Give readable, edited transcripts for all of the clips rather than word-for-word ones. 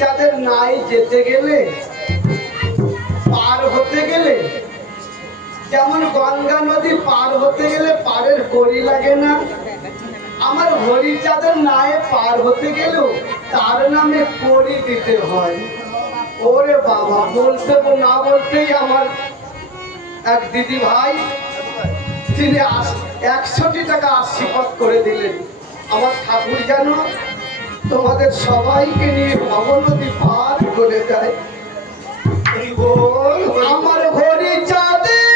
হরিচাঁদের নাই যেতে গেলে পার হতে গেলে যেমন গঙ্গা নদী পার হতে গেলে পাড়ের কড়ি লাগে না, আমার হরিচাঁদের নাই পার হতে গেলেও তার নামে কড়ি দিতে হয়। ওরে বাবা, বলতে না বলতেই আমার এক দিদি ভাই তিনি 100টি টাকা আশীর্বাদ করে দিলেন। আমার ঠাকুর যেন তোমাদের সবাইকে নিয়ে ভবনদী পার করে দেয়। আমার হরিচাঁদের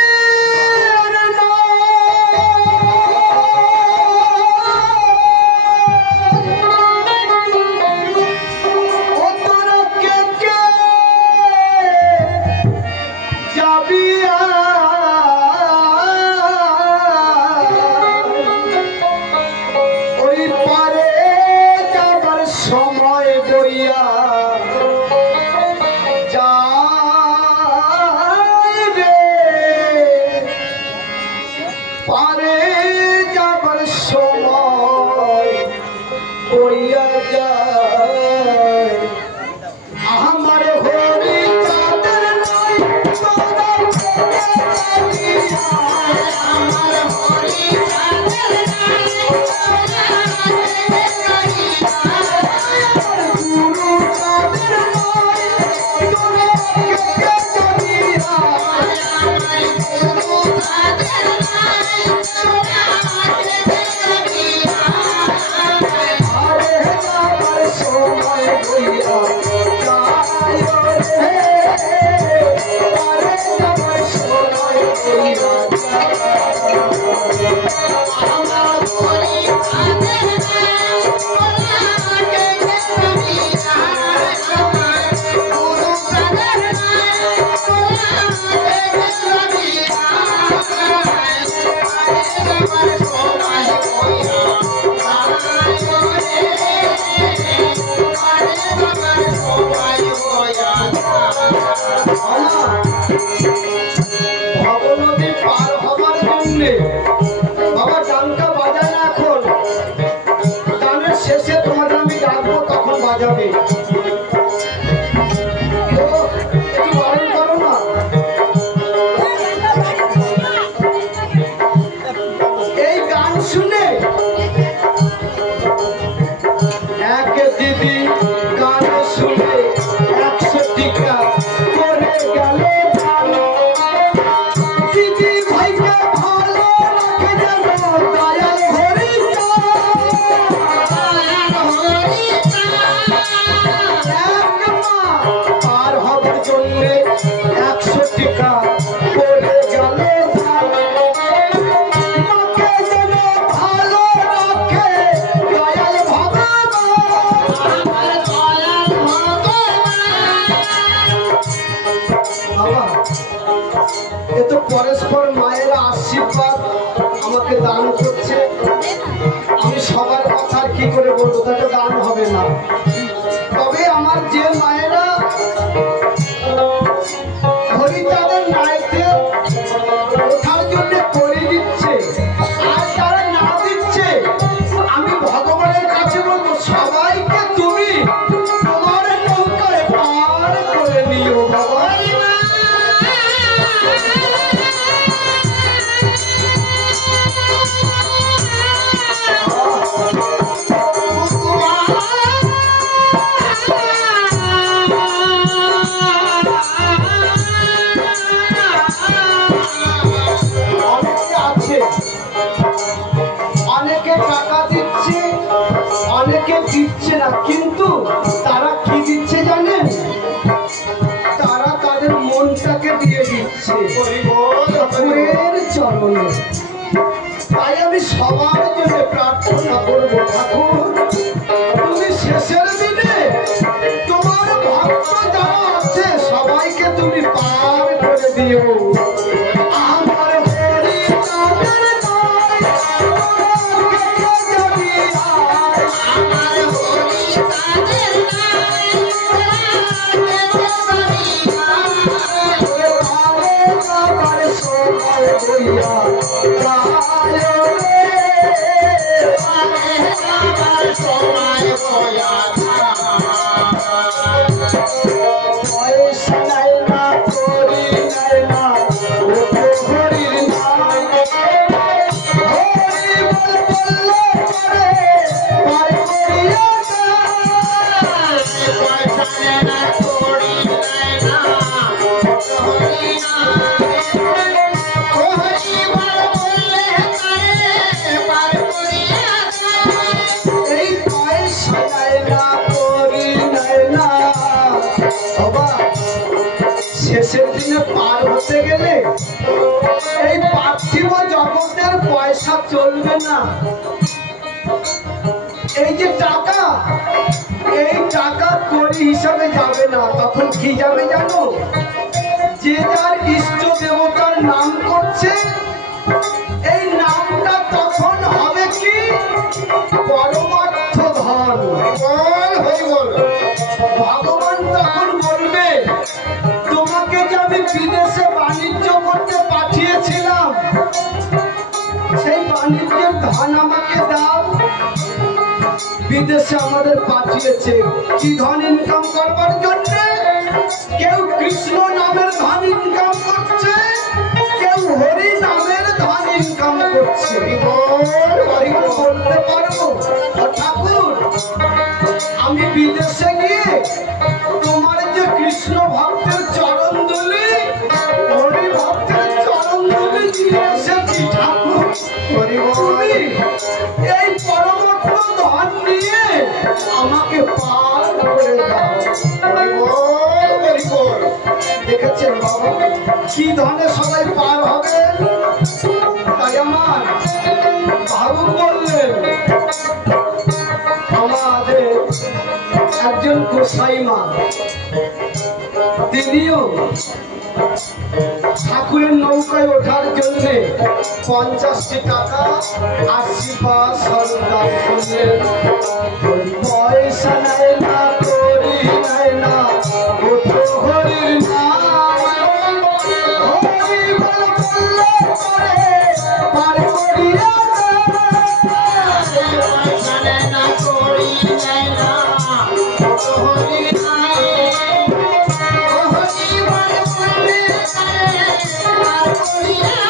বাবা ডাঙ্কা বাজায় না, এখন গানের শেষে তোমাদের আমি ডাকবো তখন বাজাবে। এই গান শুনে এক দিদি গান শুনে 100 টিকা করে গেল। পরস্পর মায়ের আশীর্বাদ আমাকে দান করছে, আমি সবার কথা কি করে বলবো, তাকে দান হবে না। তবে আমার যে মায়েরা হরিচাঁদের নাইতে ওঠার জন্য করে দিচ্ছে আর তারা না দিচ্ছে, আমি ভগবানের কাছে বলবো সবাইকে তুমি তোমার নৌকায় পার করে নিও বাবা। দিচ্ছে না, কিন্তু তারা কি দিচ্ছে জানেন, তারা তাদের মনটাকে দিয়ে দিচ্ছে ঠাকুরের চরণে। তাই আমি সবার জন্য প্রার্থনা করবো, ঠাকুর তুমি শেষের দিনে তোমার ভক্ত যারা আছে সবাইকে তুমি পার করে দিও। Oh, এই যে টাকা, এই টাকা করি হিসাবে যাবে না, তখন কি যাবে জানো? যে যার ইষ্ট দেবতার নাম করছে, এই নামটা তখন হবে কি পরমার্থ ধন। ভগবান তখন বলবে, তোমাকে যে আমি বিদেশে বাণিজ্য করতে পাঠিয়েছিলাম, সেই বাণিজ্যের ধন আমাকে দাও। বিদেশে আমাদের পাঠিয়েছে কি ধন ইনকাম করবার জন্য? কেউ কৃষ্ণ নামের ধন ইনকাম করছে, কেউ হরি নামের ধন ইনকাম করছে। বলতে পারবো ঠাকুর, আমি বিদেশে গিয়ে তোমার যে কৃষ্ণ ভক্তের চরণ ধুলি, হরি ভক্তের চরণ ধুলি দিয়ে এসেছি ঠাকুর, এই পরমার্থ ধন নিয়ে আমাকে পার করে দাও। দেখেছেন বাবা কি ধনে সবাই পার হবে? তাই আমার ভাবুক বললেন, আমাদের একজন গোসাইমা, তিনিও ঠাকুরের নৌকায় ওঠার জন্য 50টি টাকা আশীর্বাদ সরদার করলেন। পয়সা নেয় না, করি নেয় না, ওঠো হরির নাম, হরি বল বললে পরে পার করিয়া পয়সা নেয় না, করি নেয় না, ওঠো হরির নাম, হরি বল বললে পার করিয়া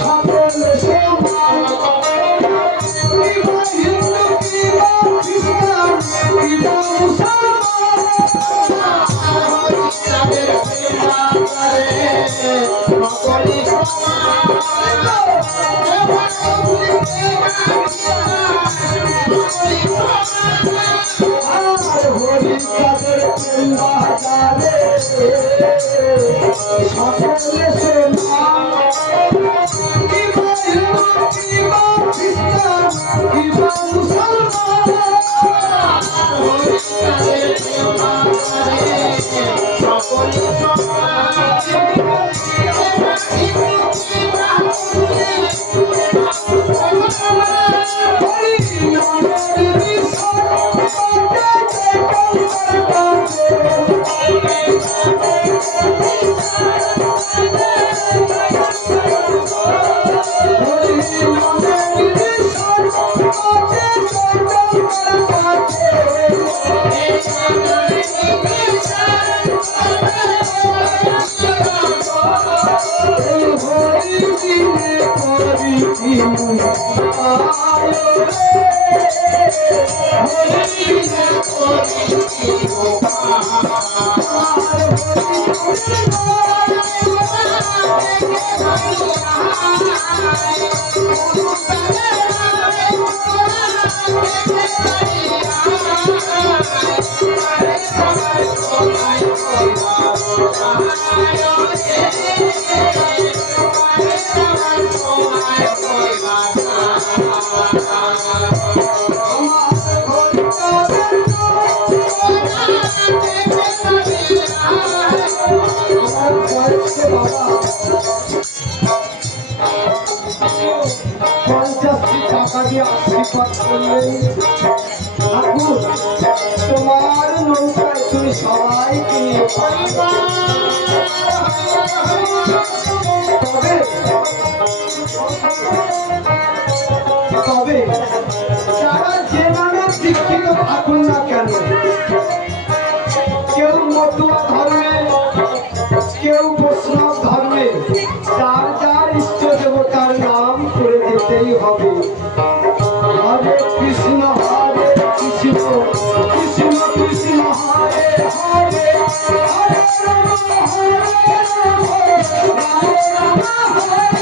সকল তোমার নৌকায় তুমি সবাইকে নিয়ে তবে যারা যে নামের শিক্ষিত থাকুন না কেন, কেউ মতুয়া ধর্মে, কেউ বৈষ্ণব ধর্মে, যার যার ইষ্ট দেবতার নাম করে দিতেই হবে। হরে কৃষ্ণ হরে কৃষ্ণ কৃষ্ণ কৃষ্ণ হরে হরে, হরে রাম হরে রাম রাম রাম হরে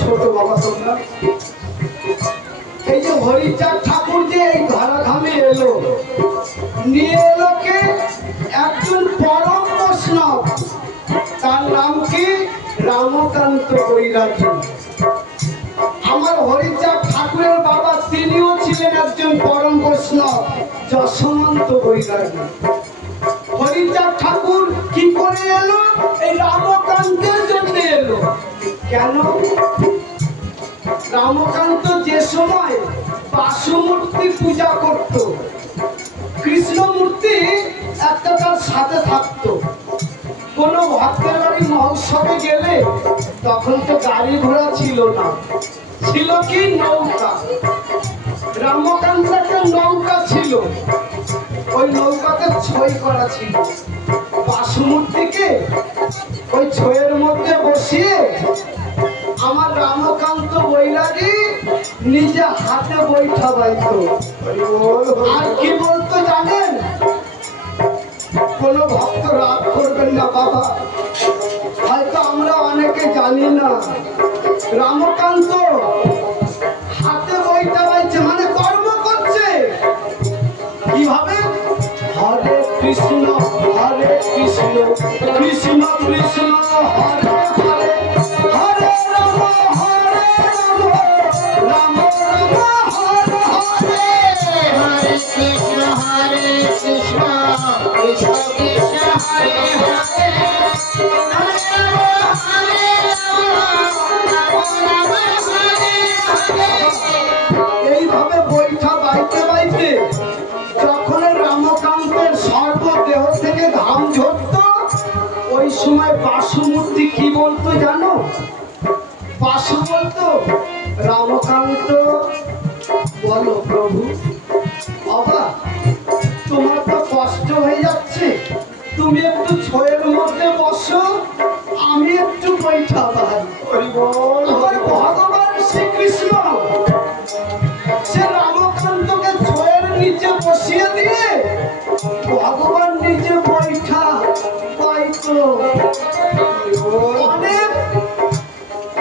ছোট বাবা তোমরা। এই যে হরিচাঁদ ঠাকুর যে এই ধরাধামে এলো, নিয়ে এলো কে? একজন পরম বৈষ্ণব, তার নাম কি? রামকান্ত বৈরাগী। আমার হরিচাঁদ ঠাকুরের বাবা তিনিও ছিলেন একজন পরম বৈষ্ণব, যশোমন্ত বৈরাগী। হরিচাঁদ ঠাকুর কি করে এলো? এই রামকান্তের জন্য এলো। কেন? রামকান্ত যে সময় বাসুমূর্তি পূজা করত, কৃষ্ণমূর্তি একটা তার সাথে থাকতো। কোনো ভক্তের বাড়ি মহোৎসবে গেলে তখন তো গাড়ি ঘোড়া ছিল না, ছিল কি? নৌকা। রামকান্ত একটা নৌকা ছিল, ওই নৌকাতে ছই করা ছিল। বাসুমূর্তিকে ওই ছইয়ের মধ্যে বসিয়ে আমার রামকান্ত বৈরাগী নিজে হাতে বৈঠা বাইত। আর কি বলতো জানেন? কোন ভক্ত রাগ করবেন না বাবা, হয়তো আমরা অনেকে জানি না। রামকান্ত হাতে বৈঠা সময় বাসুমূর্তি কি বলতো জানো? বাসু বলতো, রামকান্ত বলো প্রভু। বাবা তোমার তো কষ্ট হয়ে যাচ্ছে, তুমি একটু ছয়ের মধ্যে বসো, আমি একটু বৈঠা ভাই। আমার ভগবান শ্রীকৃষ্ণ সে রামকান্তকে ছয়ের নিচে বসিয়ে দিয়ে ভগবান নিজে বৈঠা পাইতো। অনেক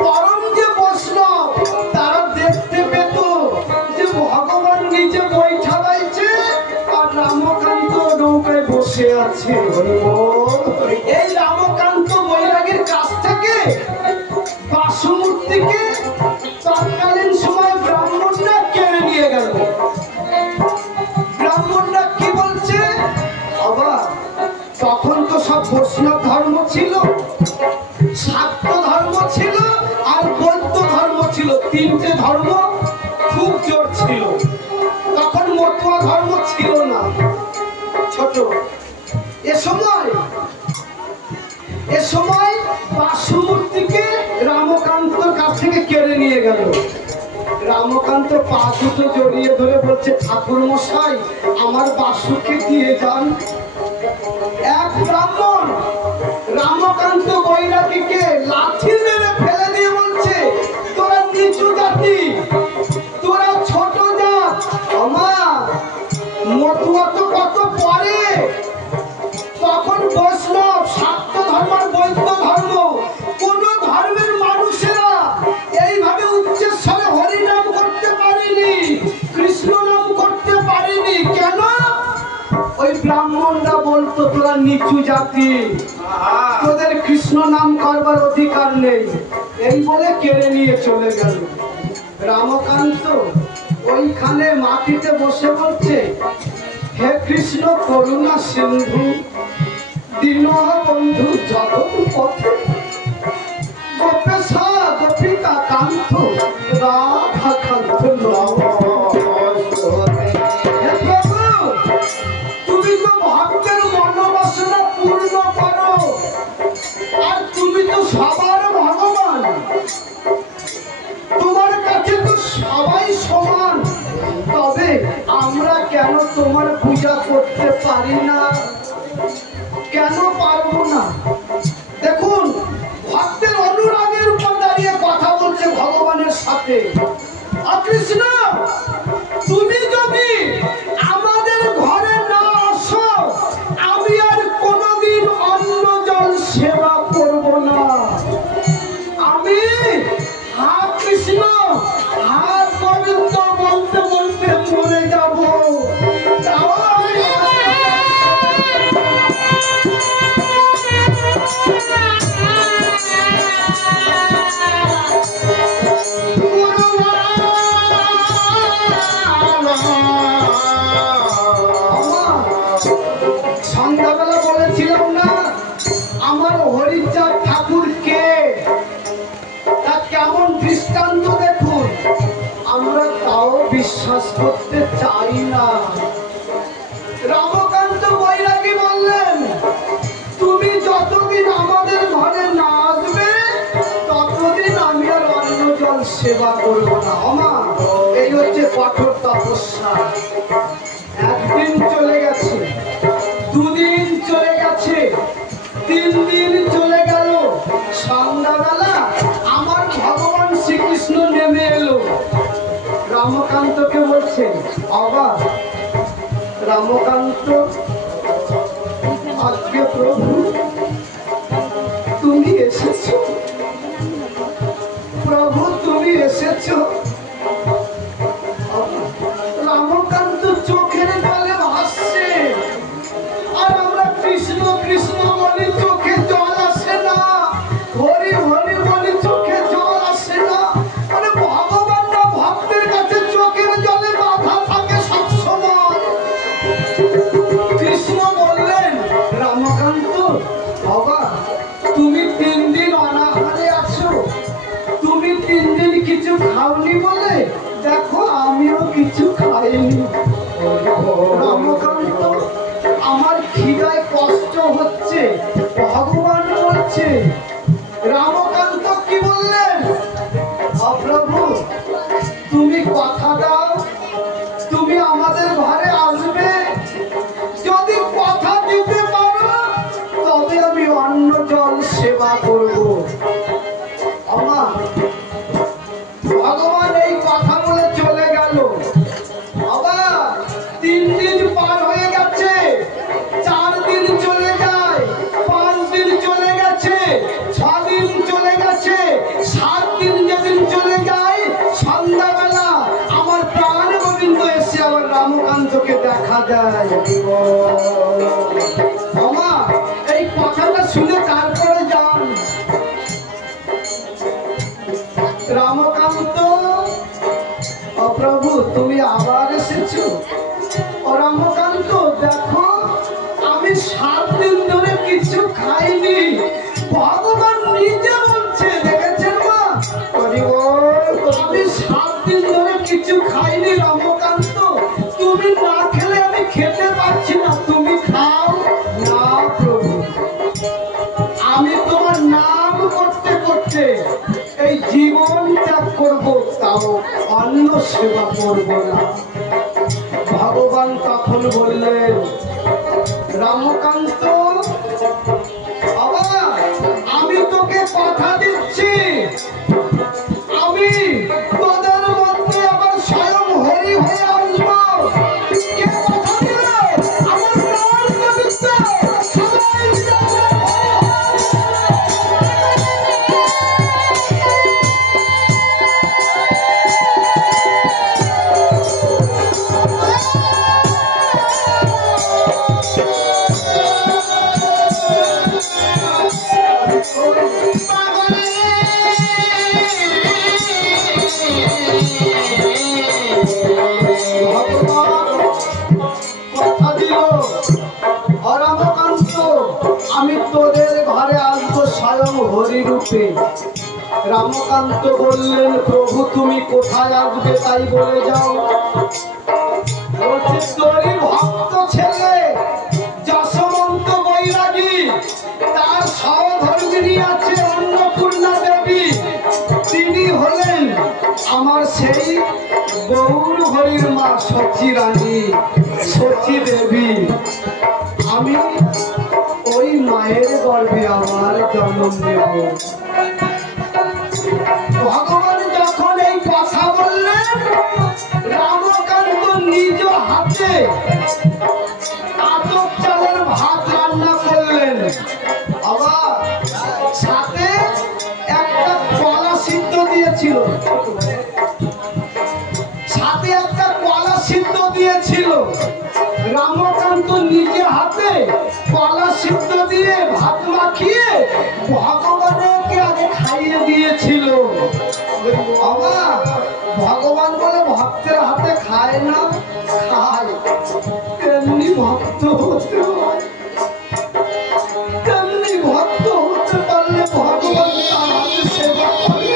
পরম যে বৈষ্ণব তারা দেখতে পেত যে ভগবান নিজে বৈঠা পাইছে আর রামকান্ত নৌকায় বসে আছে। এই রামকান্ত বৈরাগীর কাছ থেকে বাসুমূর্তিকে তৎকালীন সময় ব্রাহ্মণরা কেড়ে নিয়ে গেল। ব্রাহ্মণরা কি বলছে? বাবা তখন তো সব বৈষ্ণব ধর্ম ছিল, শাক্ত ধর্ম ছিল আর বৌদ্ধ ধর্ম ছিল, তিনটে ধর্ম খুব জোর ছিল। তখন মতুয়া ধর্ম ছিল না, ছোট। এ সময় বাসুমূর্তিকে রামকান্তর কাছ থেকে কেড়ে নিয়ে গেল। রামকান্ত পা দুটো জড়িয়ে ধরে বলছে, ঠাকুর মশাই আমার বাসুকে দিয়ে যান। এক ব্রাহ্মণ রামকান্ত বৈরাগীকে লাঠি মেরে ফেলে দিয়ে বলছে, তোরা নিচু জাতি, তোরা ছোট জাত, আমার মতুয়া তো কত পরে। তখন বৈষ্ণব, শাক্ত ধর্ম আর বৌদ্ধ ধর্ম, কোন ধর্মের মানুষেরা এইভাবে উচ্চস্বরে হরিনাম করতে পারেনি, কৃষ্ণ নাম করতে পারেনি। কেন? ওই ব্রাহ্মণরা বলতো তোরা নিচু জাতি, তোদের কৃষ্ণ নাম করবার অধিকার নেই। এই বলে কেড়ে নিয়ে চলে গেল। রামকান্ত ওইখানে মাটিতে বসে বলছে, হে কৃষ্ণ করুণা সিন্ধু দীন বন্ধু জগৎ পথে গোপেশা গোপিকা কান্ত রাধা কান্ত। তুমি তো ভক্তের মনোবাসনা পূর্ণ করো, আর তুমি তো সবার ভগবান, তোমার কাছে তো সবাই সমান। তবে আমরা কেন তোমার পূজা করতে পারি না? কেন পারবো না? দেখুন ভক্তের অনুরাগের উপর দাঁড়িয়ে কথা বলছে ভগবানের সাথে। কৃষ্ণ তুমি যদি আমাদের ঘরে না আসো, আমি আর কোনোদিন অন্ন জল সেবা করব না। আমি হা কৃষ্ণ হা গোবিন্দ বলতে বলতে মরে যাব। সন্ধ্যাবেলা বলেছিলাম না আমার হরিচাঁদ ঠাকুর কে, তা কেমন দৃষ্টান্ত দেখুন। আমরা তাও বিশ্বাস করতে চাই না। রামকান্ত বৈরাগী বললেন, তুমি যতদিন আমাদের ঘরে না আসবে ততদিন আমি আর অন্ন জল সেবা করব না। আমার এই হচ্ছে কঠোর তপস্যা। একদিন চলে গেছে, দুদিন চলে গেছে, 3 দিন চলে গেল। সন্ধ্যাবেলা আমার ভগবান শ্রীকৃষ্ণ নেমে এলো। রামকান্তকে বলছে, বাবা রামকান্ত আজকে প্রভু তুমি এসেছো, প্রভু তুমি এসেছো। রামকান্ত চোখের জলে ভাসছে, আর আমরা কৃষ্ণ কৃষ্ণ বলি চোখে জল আসে না, হরি হরি বলি চোখে জল আসে না। মানে ভগবানরা ভক্তের কাছে চোখের জলে বাধা থাকে সবসময়। কৃষ্ণ বললেন, রামকান্ত বাবা তুমি 3 দিন অনাহারে আছো, তুমি 3 দিন কিছু খাওনি বলে দেখো আমিও কিছু খাইনি। রামকান্ত আমার খিদায় কষ্ট হচ্ছে। ভগবান বলছে যাচ্ছে। রামকান্ত কি বললেন? প্রভু, তুমি কথা দাও তুমি আমাদের ঘরে আসবে, যদি কথা দিতে পারো তবে আমি অন্ন জল সেবা করব। আমার ভগবান এই কথা বলে চলে গেল। আবার 3 দিন পার হয়ে গেছে, 4 দিন চলে যায়, 5 দিন চলে গেছে, 6 দিন চলে গেছে, 7 দিন যেদিন চলে যায়, সন্ধ্যাবেলা আমার প্রাণ গোবিন্দ এসে আমার রামকান্তকে দেখা যায়। আমার এই কথাটা শুনে তারপরে যান। রামকান্ত, প্রভু তুমি আবার এসেছো। রামকান্ত দেখো, আমি 7 দিন ধরে কিছু খাইনি। ভগবান নিজে বলছে, দেখেছেন মা, আমি 7 দিন ধরে কিছু খাইনি। রামকান্ত, তুমি না খেলে আমি খেতে পারছি না, তুমি খাও। না প্রভু, আমি তোমার নাম করতে করতে এই জীবন ত্যাগ করবো, তাও অন্ন সেবা করব না। ভগবান তখন বললেন, রামকান্ত বাবা, আমি তোকে কথা দিচ্ছি, আমি তোদের মধ্যে আবার স্বয়ং হরি হয়ে আসবো। কে কথা দিল? আমার প্রাণ পবিত্র, সবাই আমি তোদের ঘরে আসবো স্বয়ং হরি রূপে। রামকান্ত বললেন, প্রভু তুমি কোথায় আসবে তাই বলে যাও। তোরই ভক্ত ছেলে যশবন্ত বৈরাগী, তার সহধর্মিণী আছে অন্নপূর্ণা দেবী, তিনি হলেন আমার সেই গৌর হরির মা সচি রানী, সচি দেবী। আমি ওই মায়ের গর্ভে আমার জন্ম নেব। ভগবান যখন এই কথা বললেন, রামকান্ত নিজ হাতে আতপ চালের ভাত রান্না করলেন। আবার সাথে একটা কলা সিদ্ধ দিয়েছিল, সাথে একটা কলা সিদ্ধ দিয়েছিল। রামকান্ত নিজে হাতে কলা সিদ্ধ দিয়ে ভাত মাখিয়ে ভগবানকে আগে খাইয়ে দিয়েছিল। ভগবান বলে ভক্তের হাতে খায় না, খায়। তেমনি ভক্ত হতে হয়, তেমনি ভক্ত হতে পারলে ভগবান তার হাতে সেবা করে।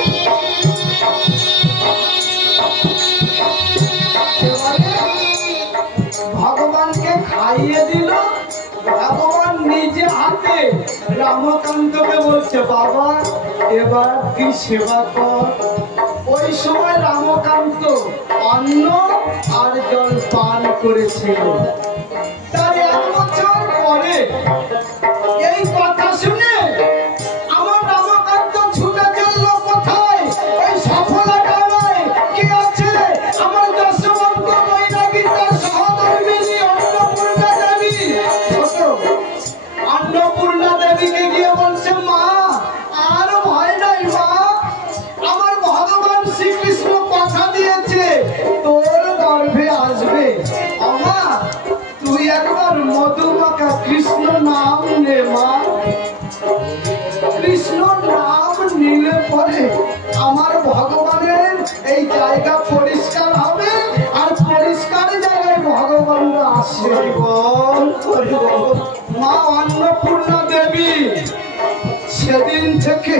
ভগবানকে খাইয়ে দিল। ভগবান নিজে হাতে রামকান্তকে বলছে, বাবা এবার তুই সেবা কর। ওই সময় রামকান্ত অন্ন আর জল পান করেছিল। তার 1 বছর পরে এই কথা শুনে আমার রামকান্ত ছুটে চলল কোথায়? ওই সফলা ডালায় কে আছে? আমার যশবন্ত বৈরাগী, তার সহধর্মিণী অন্নপূর্ণা দেবী। অন্নপূর্ণা দেবীকে গিয়ে বলছে, মা আর ভয় নাই মা, আমার ভগবান শ্রীকৃষ্ণ কথা দিয়েছে তোর গর্ভে আসবে। আমা তুই একবার মধুমাখা কৃষ্ণ নাম নে মা। কৃষ্ণ নাম নিলে পরে আমার ভগবানের এই জায়গা পরিষ্কার হবে, আর পরিষ্কার জায়গায় ভগবানরা আসে। মা অন্নপূর্ণা দেবী সেদিন থেকে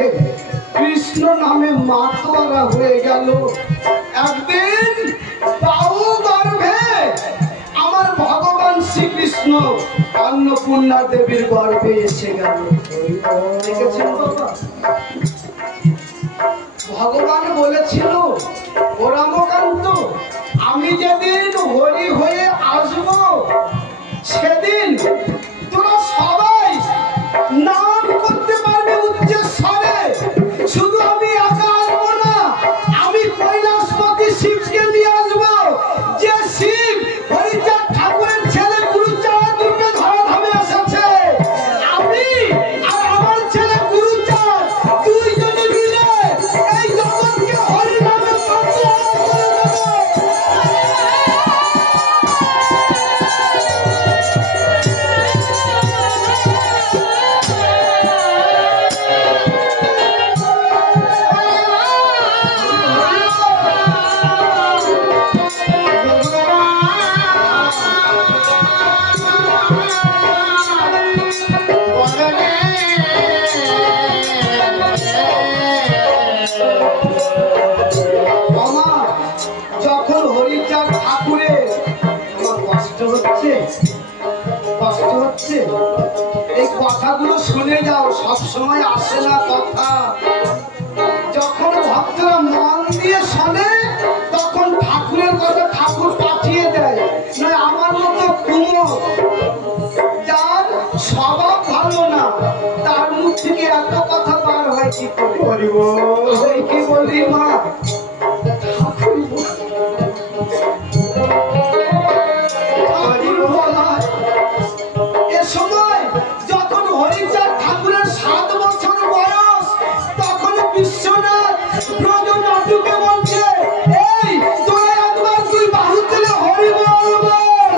কৃষ্ণ নামে মাতোয়ারা হয়ে গেল। একদিন বাহু গর্ভে আমার ভগবান শ্রীকৃষ্ণ অন্নপূর্ণা দেবীর গর্ভে এসে গেল। দেখেছেন বাবা, ভগবান বলেছিল ও রামকান্ত, আমি যেদিন হরি হয়ে আসব সেদিন তোরা সবাই নাম করতে পারবে উচ্চস্বরে। শুধু আমি একা আসবো না, আমি কৈলাসপতি শিবকে নিয়ে আসবো, যে শিব হরিচাঁদ ঠাকুরের ছেলে গুরুচাঁদ রূপে ধরাধামে এসেছে। আমি আর আমার ছেলে গুরুচাঁদ দুইজনে মিলে এই জগৎকে হরিনামে পাত্র করে দেবো। যখন হরিচাঁদ ঠাকুরের আমার কষ্ট হচ্ছে, কষ্ট হচ্ছে, এই কথাগুলো শুনে যাও, সব সময় আসে না কথা। যখন ভক্তরা মন দিয়ে শোনে তখন ঠাকুরের কথা ঠাকুর পাঠিয়ে দেয়। নয় আমার মতো কুমোর যার স্বভাব ভালো না, তার মুখ থেকে এত কথা বার হয় কি করে? কি বলি মা, এ সময় যখন হরিচাঁদ ঠাকুরের 7 বছর বয়স, তখন বিশ্বনাথ ব্রজ নাটুকে বলছে, এই তোরা একবার তুই বাহু তুলে হরি বল বল।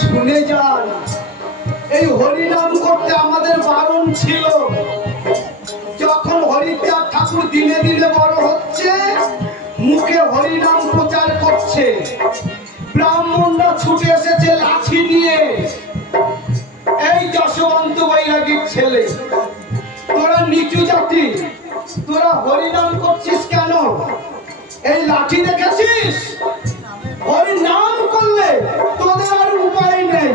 শুনে যান, এই হরিনাম করতে আমাদের বারণ ছিল। যখন হরিচাঁদ ঠাকুর দিনে দিনে বড় হচ্ছে, মুখে হরিনাম প্রচার করছে, ব্রাহ্মণরা ছুটে এসেছে লাঠি নিয়ে। এই যশবন্ত বৈরাগীর ছেলে, তোরা নিচু জাতি, তোরা হরিনাম করছিস কেন? এই লাঠি দেখেছিস? হরিনাম করলে তোদের আর উপায় নেই।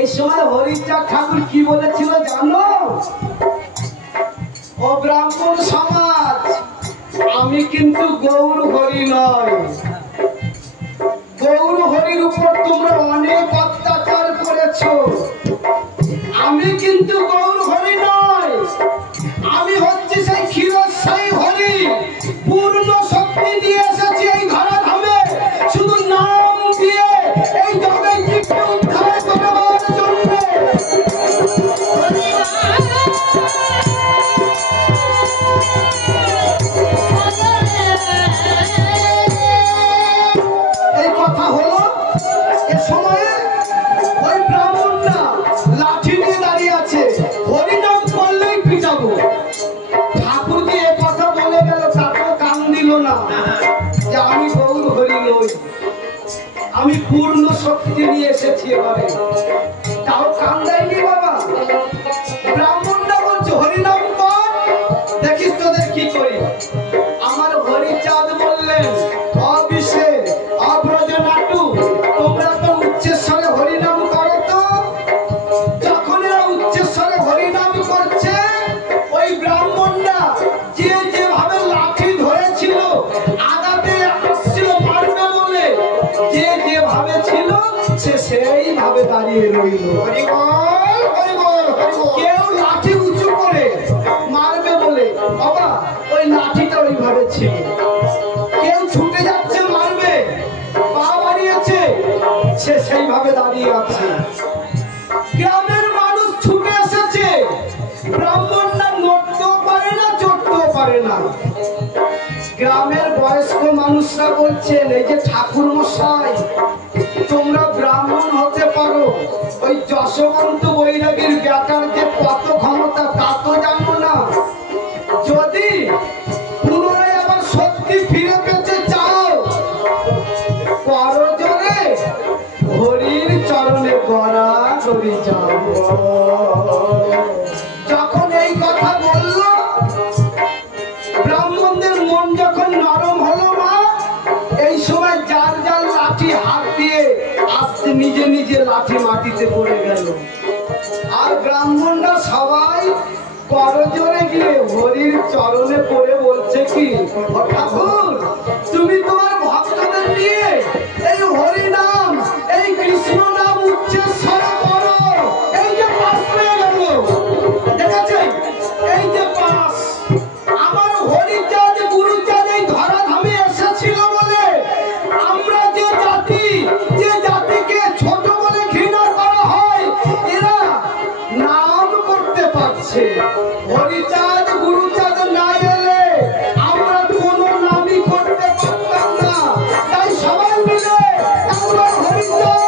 এই সময় হরিচাঁদ ঠাকুর কি বলেছিল জানো? ও ব্রাহ্মণ সমাজ, আমি কিন্তু গৌর হরি নয়। গৌর হরির উপর তোমরা অনেক অত্যাচার করেছো। আমি কিন্তু গৌর হরি নয়, আমি হচ্ছে সেই ক্ষীরসায়ী হরি। পূর্ণ শক্তি নিয়ে এসেছি এই ধরাধামে, শুধু নাম দিয়ে এই জগৎকে উদ্ধার করবার জন্য। এই কথা হলো, এ সময়ে ওই ব্রাহ্মণরা লাঠি নিয়ে দাঁড়িয়ে আছে, হরিনাম করলেই পিটাবো। ঠাকুর যে এ কথা বলে গেল, তাকেও কান দিল না যে আমি গৌর হরি নই, আমি পূর্ণ শক্তি নিয়ে এসেছি এবারে। তাও কান দেয়নি বাবা। ব্রাহ্মণরা বলছে হরিনাম কর, দেখিস তোদের কি করি। আমার হরিচাঁদ বললেন, অবিষে অব্রজ নাটু, তোমরা তো উচ্চস্বরে হরিনাম করো। তো যখন এরা উচ্চস্বরে হরিনাম করছে, ওই ব্রাহ্মণরা যে যেভাবে লাঠি ধরেছিল, আগাতে আসছিল মারবে বলে, যে যেভাবে ছিল সে সেইভাবে দাঁড়িয়ে রইল। কেউ লাঠি উঁচু করে মারবে বলে বাবা ওই লাঠিটা ওইভাবে ছিল। কেউ ছুটে যাচ্ছে মারবে, পা বাড়িয়েছে, সে সেইভাবে দাঁড়িয়ে আছে। গ্রামের মানুষ ছুটে এসেছে, ব্রাহ্মণরা নড়তেও পারে না, চড়তেও পারে না। গ্রামের বয়স্ক মানুষরা বলছেন, এই যে ঠাকুর মশাই, তোমরা ব্রাহ্মণ হতে পারো, ওই যশবন্ত বৈরাগীর ব্যাটার যে কত ক্ষমতা তা তো জানো না। যদি পুনরায় আবার শক্তি ফিরে পেতে চাও, করজোরে হরির চরণে গড়া করি যাও। যখন এই দিয়ে আস্তে নিজে নিজে লাঠি মাটিতে পড়ে গেল। আর ব্রাহ্মণরা সবাই করজোরে গিয়ে হরির চরণে পড়ে বলছে কি, ও ঠাকুর, তুমি তোমার ভক্তদের নিয়ে এই হরি নাম, এই কৃষ্ণ নাম উচ্চস্বর করো। এই যে পাস পেয়ে গেল, দেখেছেন? এই যে পাস, আমার হরিচাঁদ গুরুচাঁদ এই ধরাধামে এসেছিল বলে আমরা যে জাতিকে ছোট বলে ঘৃণা করা হয়, এরা নাম করতে পারছে। হরিচাঁদ গুরুচাঁদ না এলে আমরা কোনো নামই করতে পারতাম না। তাই সবাই মিলে আমরা হরিচাঁদ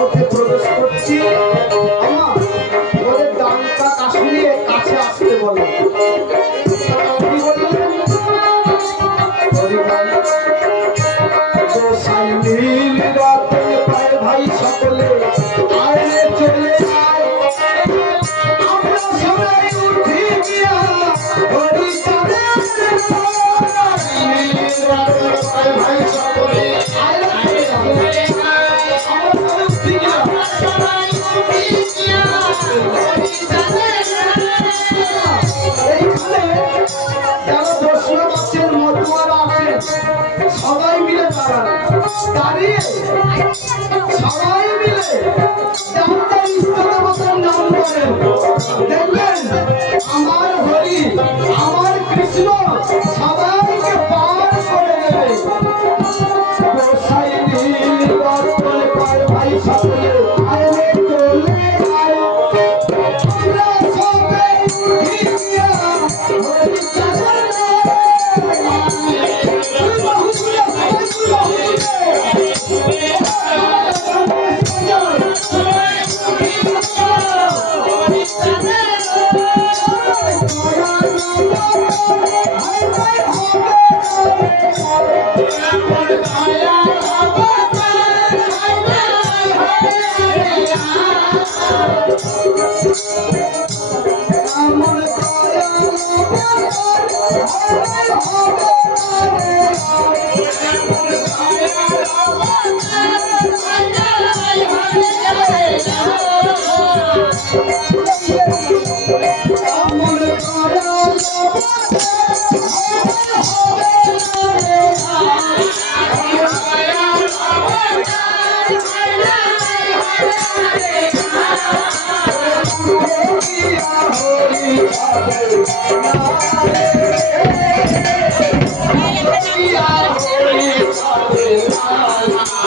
মধ্যে প্রবেশ করছি। আমার ওদের ডানটা কাশ্মীরে কাছে আসতে বলো। কি বললেন? গোসাই নীল রতন পায় ভাই সকলে আয় চলে আয়, আমরা সবাই উঠি গিয়া হরিচাঁদের নীল রতন পায় ভাই সকলে আয় চলে আয়, আমরা উঠি গিয়া সবাই উঠি গিয়া হরিচাঁদের। এইখানে যারা প্রশ্ন করছেন মতুয়ারা আছেন, সবাই মিলে দাঁড়িয়ে সবাই মিলে যার যার ইষ্ট দেবতার নাম করেন। দেখবেন আমার হরি, আমার কৃষ্ণ সবাইকে পার করে দেবে। গোসাই নীল রতন পায় ভাই সকলে আয় চলে আয়, আমরা সবাই উঠি গিয়া হরিচাঁদের। Yeah.